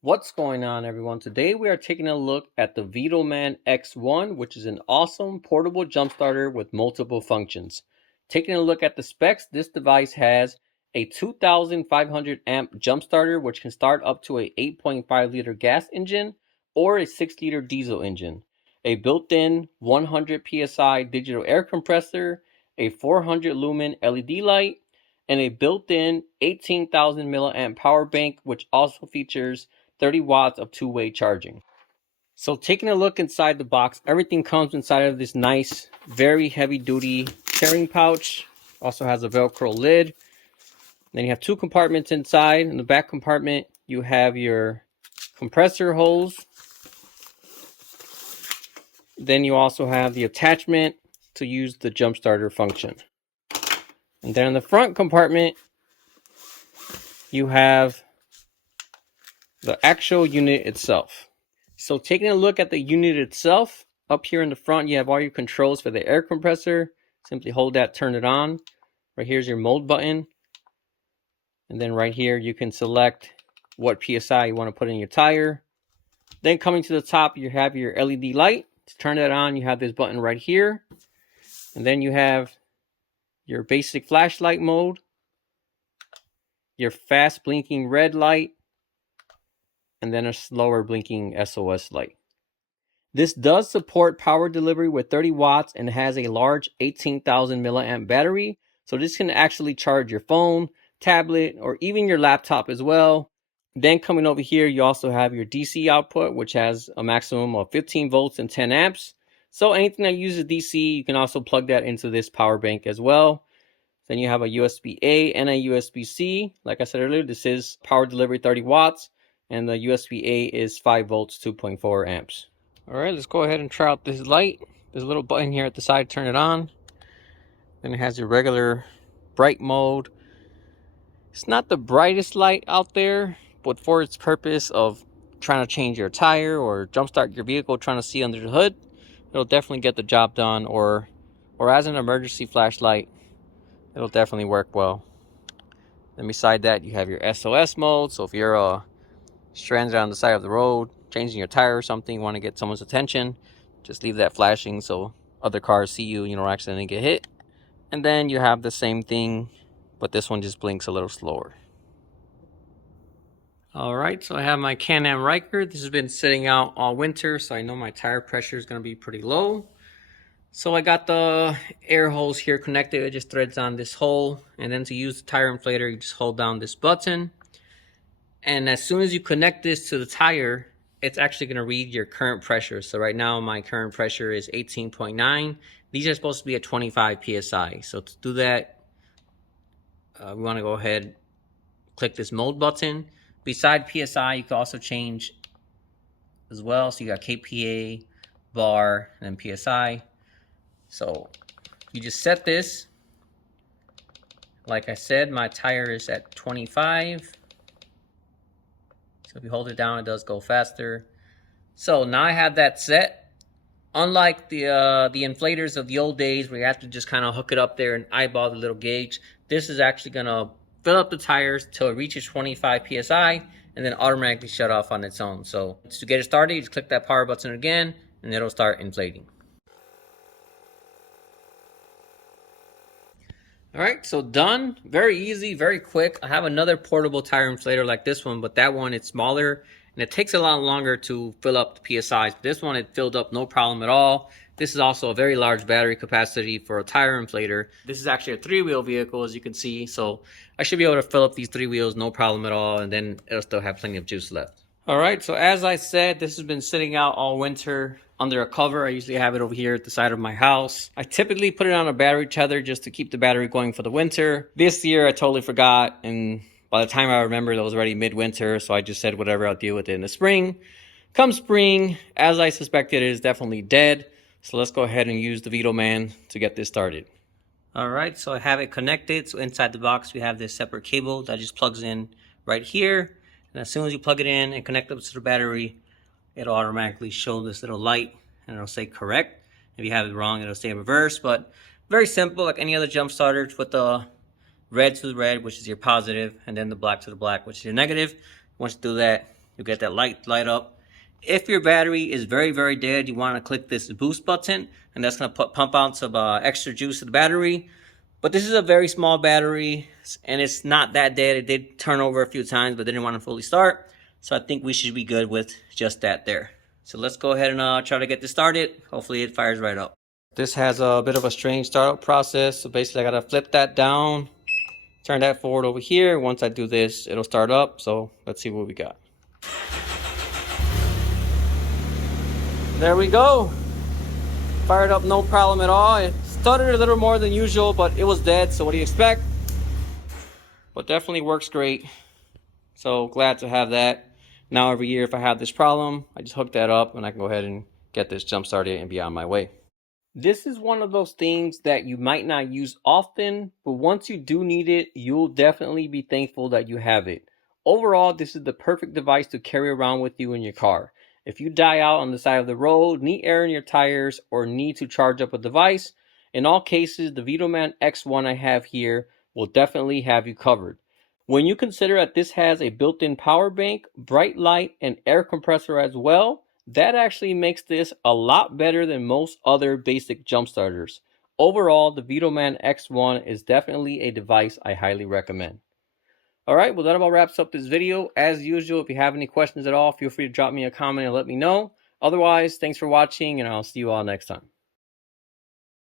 What's going on, everyone? Today we are taking a look at the VTOMAN X1, which is an awesome portable jump starter with multiple functions. Taking a look at the specs, this device has a 2500 amp jump starter, which can start up to a 8.5 liter gas engine or a 6 liter diesel engine, a built-in 100 psi digital air compressor, a 400 lumen LED light, and a built-in 18,000 milliamp power bank, which also features 30 watts of two-way charging. So taking a look inside the box, everything comes inside of this nice, very heavy-duty carrying pouch. Also has a Velcro lid. Then you have two compartments inside. In the back compartment, you have your compressor hose. Then you also have the attachment to use the jump starter function. And then in the front compartment, you have the actual unit itself. So taking a look at the unit itself, up here in the front, you have all your controls for the air compressor. Simply hold that, turn it on. Right here's your mode button. And then right here, you can select what PSI you want to put in your tire. Then coming to the top, you have your LED light. To turn that on, you have this button right here. And then you have your basic flashlight mode, your fast blinking red light, and then a slower blinking SOS light. This does support power delivery with 30 watts and has a large 18,000 milliamp battery. So this can actually charge your phone, tablet, or even your laptop as well. Then coming over here, you also have your DC output, which has a maximum of 15 volts and 10 amps. So anything that uses DC, you can also plug that into this power bank as well. Then you have a USB-A and a USB-C. Like I said earlier, this is power delivery 30 watts, and the USB-A is 5 volts, 2.4 amps. All right, let's go ahead and try out this light. There's a little button here at the side to turn it on. Then it has your regular bright mode. It's not the brightest light out there, but for its purpose of trying to change your tire or jumpstart your vehicle, trying to see under the hood, it'll definitely get the job done. Or as an emergency flashlight, it'll definitely work well. Then beside that, you have your SOS mode. So if you're stranded on the side of the road, changing your tire or something, you want to get someone's attention, just leave that flashing so other cars see you, you don't accidentally get hit. And then you have the same thing, but this one just blinks a little slower. All right, so I have my Can-Am Ryker. This has been sitting out all winter, so I know my tire pressure is going to be pretty low. So I got the air hose here connected. It just threads on this hole. And then to use the tire inflator, you just hold down this button. And as soon as you connect this to the tire, it's actually going to read your current pressure. So right now my current pressure is 18.9. These are supposed to be at 25 psi. So to do that, we want to go ahead, click this mode button. Beside psi, you can also change as well. So you got kPa, bar, and then psi. So you just set this. Like I said, my tire is at 25. So if you hold it down, it does go faster. So now I have that set. Unlike the inflators of the old days where you have to just kind of hook it up there and eyeball the little gauge, this is actually going to fill up the tires till it reaches 25 psi and then automatically shut off on its own. So to get it started, you just click that power button again and it'll start inflating. All right, so done. Very easy, very quick. I have another portable tire inflator like this one, but that one, it's smaller and it takes a lot longer to fill up the PSIs. This one, it filled up no problem at all. This is also a very large battery capacity for a tire inflator. This is actually a three-wheel vehicle, as you can see. So I should be able to fill up these three wheels, no problem at all. And then it'll still have plenty of juice left. All right, so as I said, this has been sitting out all winter under a cover. I usually have it over here at the side of my house. I typically put it on a battery tether just to keep the battery going for the winter. This year, I totally forgot, and by the time I remembered, it was already midwinter, so I just said whatever, I'll deal with it in the spring. Come spring, as I suspected, it is definitely dead. So let's go ahead and use the VTOMAN to get this started. All right, so I have it connected. So inside the box, we have this separate cable that just plugs in right here. And as soon as you plug it in and connect it to the battery, it'll automatically show this little light and it'll say correct. If you have it wrong, it'll say reverse. But very simple, like any other jump starter, with the red to the red, which is your positive, and then the black to the black, which is your negative. Once you do that, You'll get that light up. If your battery is very, very dead, you want to click this boost button, and that's going to pump out some extra juice to the battery. But this is a very small battery, and it's not that dead. It did turn over a few times, but didn't want to fully start. So I think we should be good with just that there. So let's go ahead and try to get this started. Hopefully it fires right up. This has a bit of a strange startup process. So basically I got to flip that down, turn that forward over here. Once I do this, it'll start up. So let's see what we got. There we go. Fired up, no problem at all. It stuttered a little more than usual, but it was dead, so what do you expect? But definitely works great. So glad to have that. Now every year if I have this problem, I just hook that up and I can go ahead and get this jump started and be on my way. This is one of those things that you might not use often, but once you do need it, you'll definitely be thankful that you have it. Overall, this is the perfect device to carry around with you in your car. If you die out on the side of the road, need air in your tires, or need to charge up a device, in all cases, the VTOMAN X1 I have here will definitely have you covered. When you consider that this has a built-in power bank, bright light, and air compressor as well, that actually makes this a lot better than most other basic jump starters. Overall, the VTOMAN X1 is definitely a device I highly recommend. Alright, well that about wraps up this video. As usual, if you have any questions at all, feel free to drop me a comment and let me know. Otherwise, thanks for watching, and I'll see you all next time.